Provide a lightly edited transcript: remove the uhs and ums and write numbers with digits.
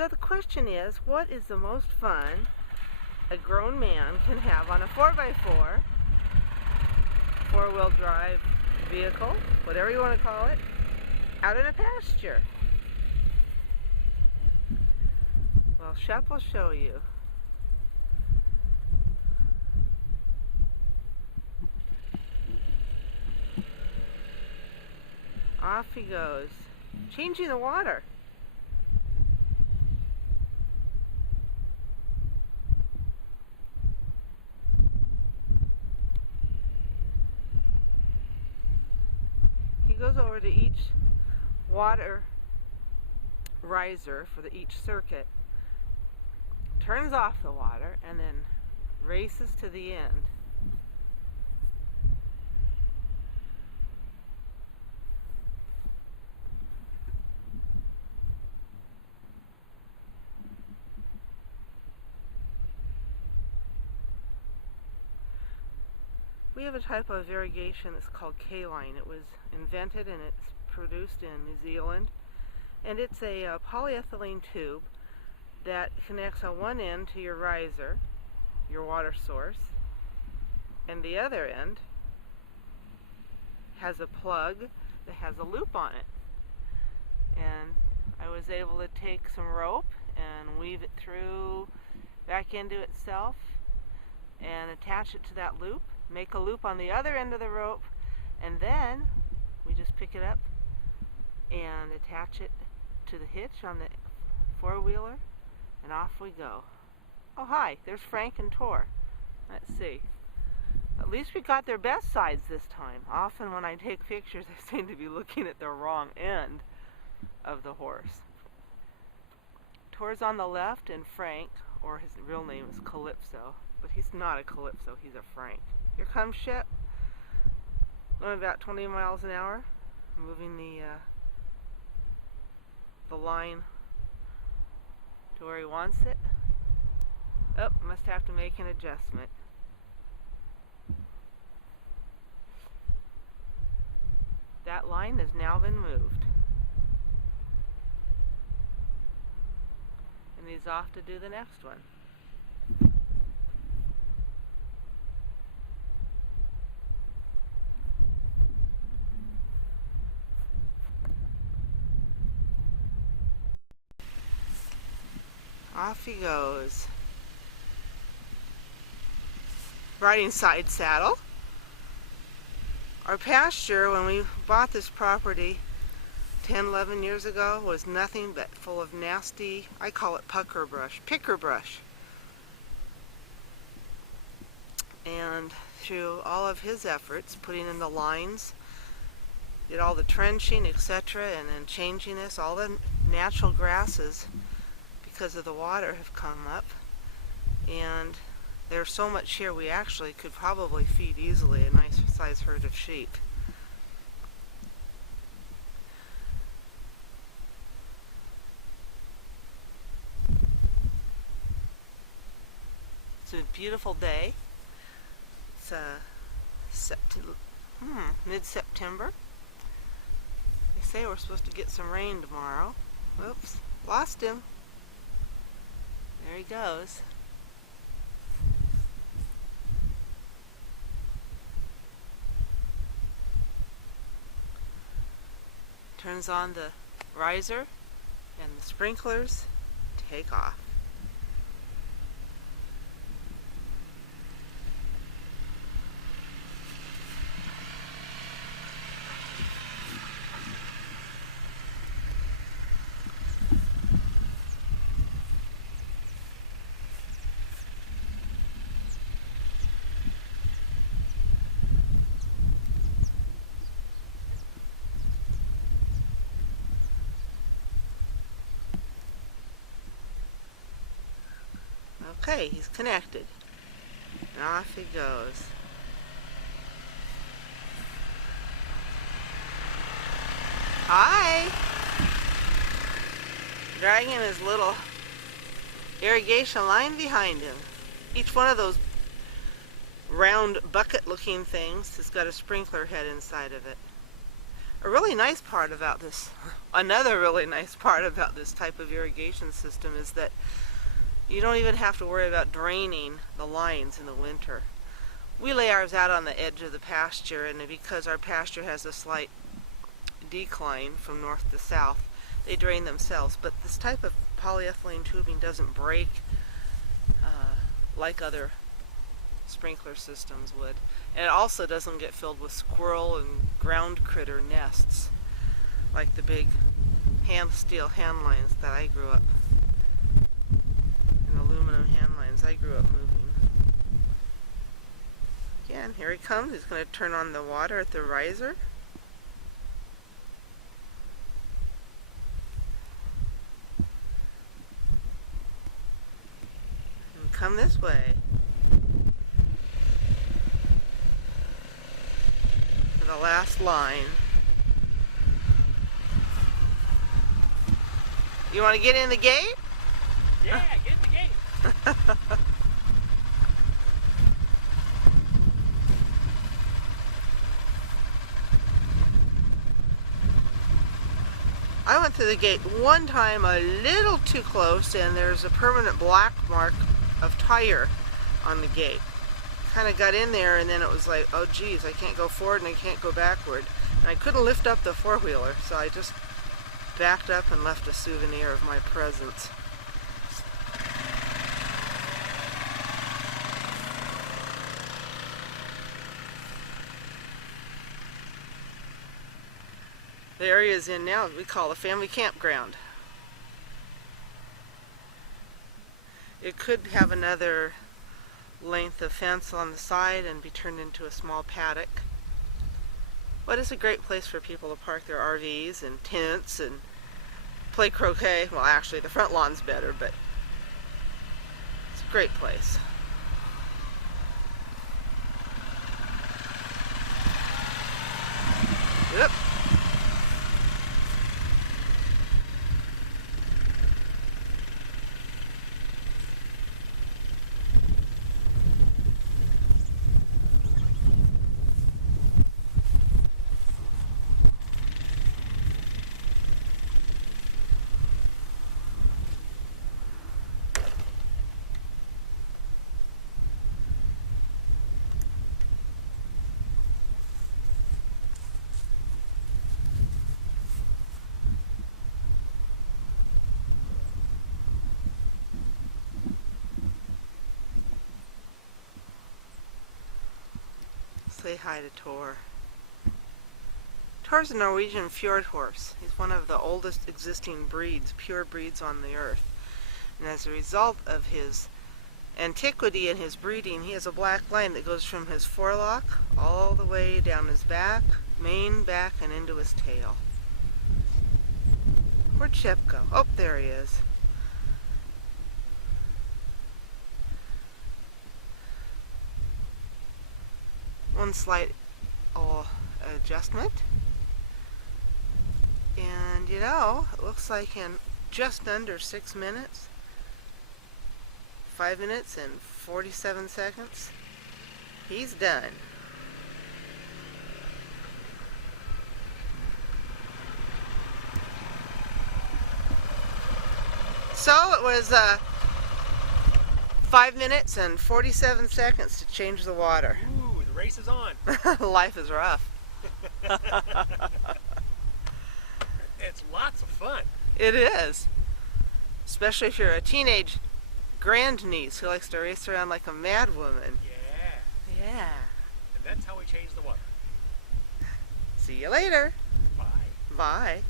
So the question is, what is the most fun a grown man can have on a 4x4, four-wheel drive vehicle, whatever you want to call it, out in a pasture? Well, Shep will show you. Off he goes, changing the water. He goes over to each water riser for each circuit, turns off the water, and then races to the end. We have a type of irrigation that's called K-line. It was invented and it's produced in New Zealand, and it's a polyethylene tube that connects on one end to your riser, your water source, and the other end has a plug that has a loop on it. And I was able to take some rope and weave it through back into itself and attach it to that loop, make a loop on the other end of the rope, and then we just pick it up and attach it to the hitch on the four-wheeler, and off we go. Oh, hi, there's Frank and Tor. Let's see. At least we got their best sides this time. Often when I take pictures, I seem to be looking at the wrong end of the horse. Tor's on the left, and Frank, or his real name is Calypso, but he's not a Calypso, he's a Frank. Here comes Shep, going about 20 miles an hour, moving the line to where he wants it. Oh, must have to make an adjustment. That line has now been moved. And he's off to do the next one. Off he goes. Riding side saddle. Our pasture, when we bought this property 10, 11 years ago, was nothing but full of nasty, I call it picker brush. And through all of his efforts, putting in the lines, did all the trenching, etc., and then changing this, all the natural grasses, because of the water, have come up, and there's so much here we actually could probably feed easily a nice sized herd of sheep. It's a beautiful day. It's mid-September. They say we're supposed to get some rain tomorrow. Oops, lost him. There he goes. Turns on the riser and the sprinklers take off. Okay, he's connected. And off he goes. Hi! Dragging his little irrigation line behind him. Each one of those round bucket looking things has got a sprinkler head inside of it. A really nice part about this, another really nice part about this type of irrigation system is that you don't even have to worry about draining the lines in the winter. We lay ours out on the edge of the pasture, and because our pasture has a slight decline from north to south, they drain themselves. But this type of polyethylene tubing doesn't break like other sprinkler systems would. And it also doesn't get filled with squirrel and ground critter nests like the big steel hand lines that I grew up, and aluminum hand lines I grew up moving. Again, here he comes. He's going to turn on the water at the riser. And come this way. The last line. You want to get in the gate? Yeah, get in the gate. I went through the gate one time a little too close, and there's a permanent black mark of tire on the gate. Kind of got in there, and then it was like, oh geez, I can't go forward and I can't go backward. And I couldn't lift up the four-wheeler, so I just backed up and left a souvenir of my presence. The area is in now we call a family campground. It could have another length of fence on the side and be turned into a small paddock. But it's a great place for people to park their RVs and tents and play croquet. Well, actually the front lawn's better, but it's a great place. Yep. Say hi to Tor. Tor's a Norwegian fjord horse. He's one of the oldest existing breeds, pure breeds on the earth. And as a result of his antiquity in his breeding, he has a black line that goes from his forelock all the way down his back, mane, back, and into his tail. Where'd Shep go? Oh, there he is. One slight adjustment, and you know, it looks like in just under 6 minutes, 5 minutes and 47 seconds, he's done. So it was 5 minutes and 47 seconds to change the water. Ooh, the race is on. Life is rough. It's lots of fun. It is. Especially if you're a teenage grandniece who likes to race around like a mad woman. Yeah. Yeah. And that's how we change the water. See you later. Bye. Bye.